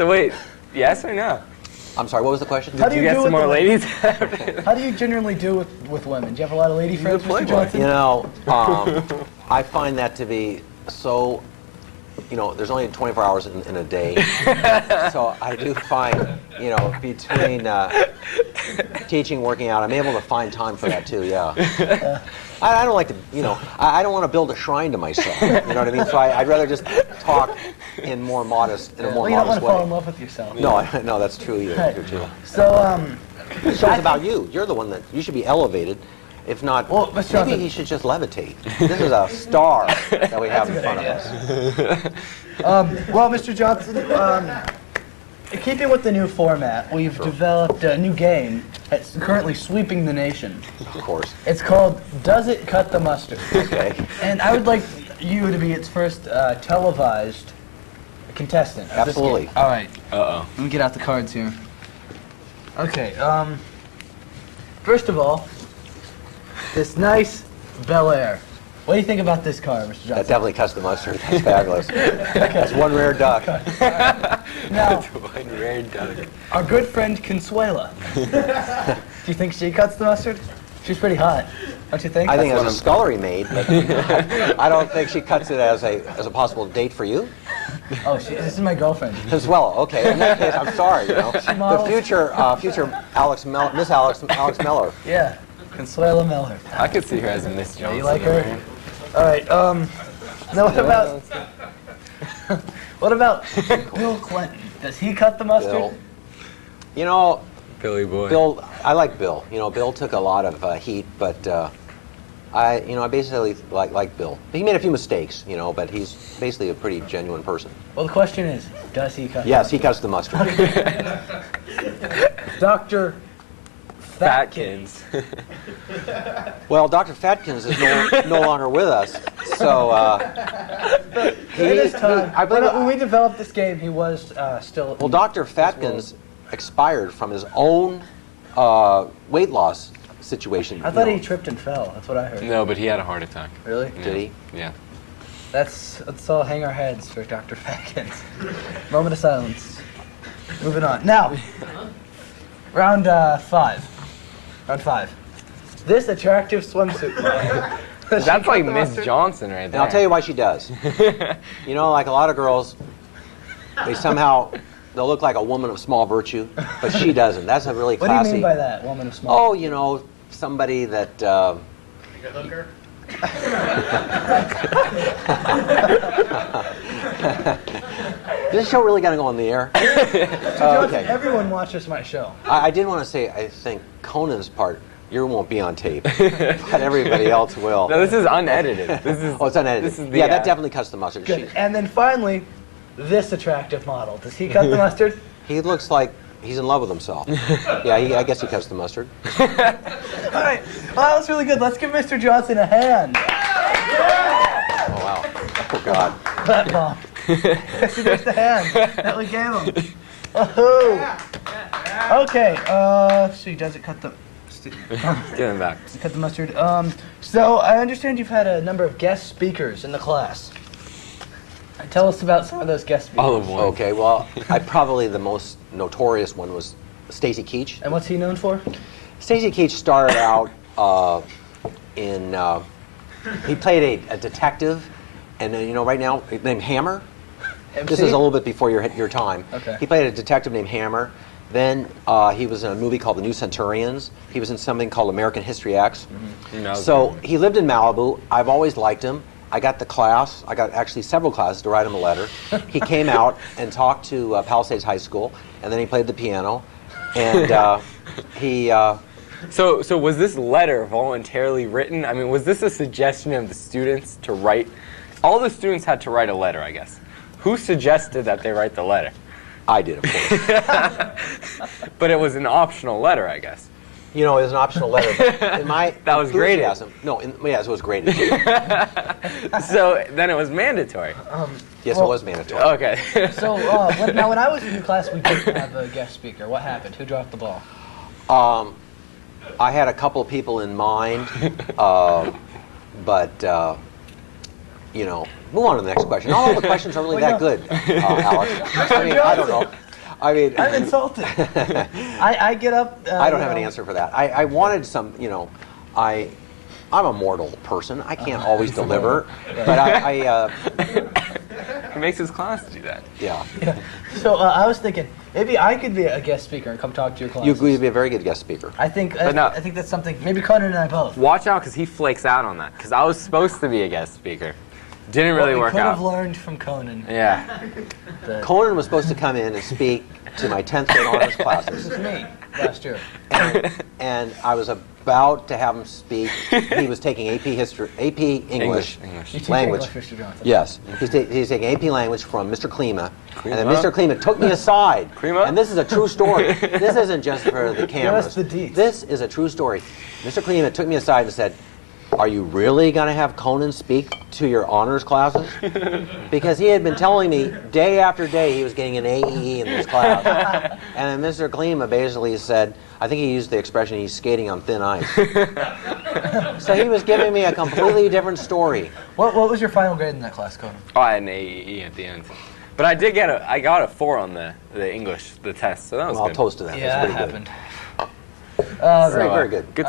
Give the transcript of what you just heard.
So wait, yes or no? I'm sorry, what was the question? Did you get some more ladies? How do you generally do with women? Do you have a lot of lady friends, Mr. Johnson? You know, I find that to be so, you know, there's only 24 hours in a day. So I do find, you know, between teaching, working out, I'm able to find time for that too, yeah. I don't like to, you know, I don't want to build a shrine to myself, you know what I mean? So I'd rather just talk in a more modest way. Well, you don't want to fall in love with yourself. No, no, that's true either. Right. True too. So, The show's about you. You're the one that, you should be elevated. If not, well, Mr. maybe Johnson, he should just levitate. This is a star that we have in front of us. well, Mr. Johnson, keeping with the new format, we've developed a new game that's currently sweeping the nation. Of course. It's called Does It Cut the Mustard? Okay. And I would like you to be its first televised contestant. Of this game. Absolutely. All right. Uh-oh. Let me get out the cards here. Okay, first of all, this nice Bel Air. What do you think about this car, Mr. Johnson? That definitely cuts the mustard. That's fabulous. That's one rare duck. Now, One rare duck. our good friend Consuela. Do you think she cuts the mustard? She's pretty hot, don't you think? I think as a scullery maid, but I don't think she cuts it as a possible date for you. Oh, this is my girlfriend. As well, okay. In that case, I'm sorry. You know, the models. future Miss Alex Mellor. Yeah, Consuela Mellor. I could see her as a Miss Johnson. You like her? All right. Now what about Bill Clinton? Does he cut the mustard? Bill. You know, Billy boy. Bill. I like Bill. You know, Bill took a lot of heat, but I basically like Bill. He made a few mistakes, you know, but he's basically a pretty genuine person. Well, the question is, does he cut? Yes, he cuts the mustard. Dr. Fatkins. Well, Dr. Fatkins is no longer with us, so It is time. I believe. When we developed this game, he was still. Well, Dr. Fatkins expired from his own weight loss situation. I thought he tripped and fell. That's what I heard. No, but he had a heart attack. Really? Did he? Yeah. Let's all hang our heads for Dr. Fatkins. Moment of silence. Moving on. Now, round 5. Round 5. This attractive swimsuit model. That's like Miss Johnson right And there. I'll tell you why she does. You know, like a lot of girls, they'll look like a woman of small virtue, but she doesn't. That's a really What do classy. you mean by that, woman of small? Oh, you know, somebody that. Like a hooker? Is this show really going to go on the air? Okay. Everyone watches my show. I did want to say, I think Conan's part, you won't be on tape, but everybody else will. No, this is unedited. This is. Oh, it's unedited. This is the, Yeah, that definitely cuts the mustard. Good. And then finally, this attractive model. Does he cut the mustard? He looks like he's in love with himself. Yeah, I guess he cuts the mustard. All right. Well, that was really good. Let's give Mr. Johnson a hand. Oh, wow. Oh, God. That bomb. There's the hand that we gave him. Oh. Okay. Let's see. Does it cut the? Give him back. Cut the mustard. So I understand you've had a number of guest speakers in the class. Tell us about some of those guest speakers. All of one. Okay, well, probably the most notorious one was Stacy Keach. And what's he known for? Stacy Keach started out he played a detective, and you know, right now, named Hammer. MC? This is a little bit before your time. Okay. He played a detective named Hammer. Then he was in a movie called The New Centurions. He was in something called American History X. No, So he lived in Malibu. I've always liked him. I got the class. I got actually several classes to write him a letter. He came out and talked to Palisades High School, and then he played the piano. And he... So was this letter voluntarily written? I mean, was this a suggestion of the students to write? All the students had to write a letter, I guess. Who suggested that they write the letter? I did, of course. But it was an optional letter, I guess. You know, it was an optional letter. But in my That was graded. enthusiasm- No, yes, it was graded. So then it was mandatory. Yes, Well- it was mandatory. Okay. So now, when I was in your class, we didn't have a guest speaker. What happened? Who dropped the ball? I had a couple of people in mind, but you know, move on to the next question. Not all the questions are really that good, Alex. I mean, I don't know. I mean, I'm insulted. I get up. I don't have an answer for that. I wanted some, I'm a mortal person. I can't always deliver, but He makes his class do that. yeah. Yeah. So I was thinking maybe I could be a guest speaker and come talk to your class. You'd be a very good guest speaker. I think no. I think that's something. Maybe Conan and I both. Watch out, because he flakes out on that. Because I was supposed to be a guest speaker. Didn't really What work we could out. have learned from Conan. Yeah. Conan was supposed to come in and speak to my 10th grade honors This classes. is me last year. And I was about to have him speak. He was taking AP history, AP English. You teach Language. English, Mr. Johnson. Yes, he's taking AP language from Mr. Klima, and then Klima? Mr. Klima took me aside. Klima? And this is a true story. This isn't just for the cameras. us the deets. This is a true story. Mr. Klima took me aside and said, "Are you really going to have Conan speak to your honors classes?" Because he had been telling me day after day he was getting an AEE in this class. And then Mr. Klima basically said, I think he used the expression, he's skating on thin ice. So he was giving me a completely different story. What was your final grade in that class, Conan? Oh, I had an AEE at the end. But I got a 4 on the English, the test, so that was I'll good. toast to that. Yeah, That's that pretty good. happened. Very, very good. Good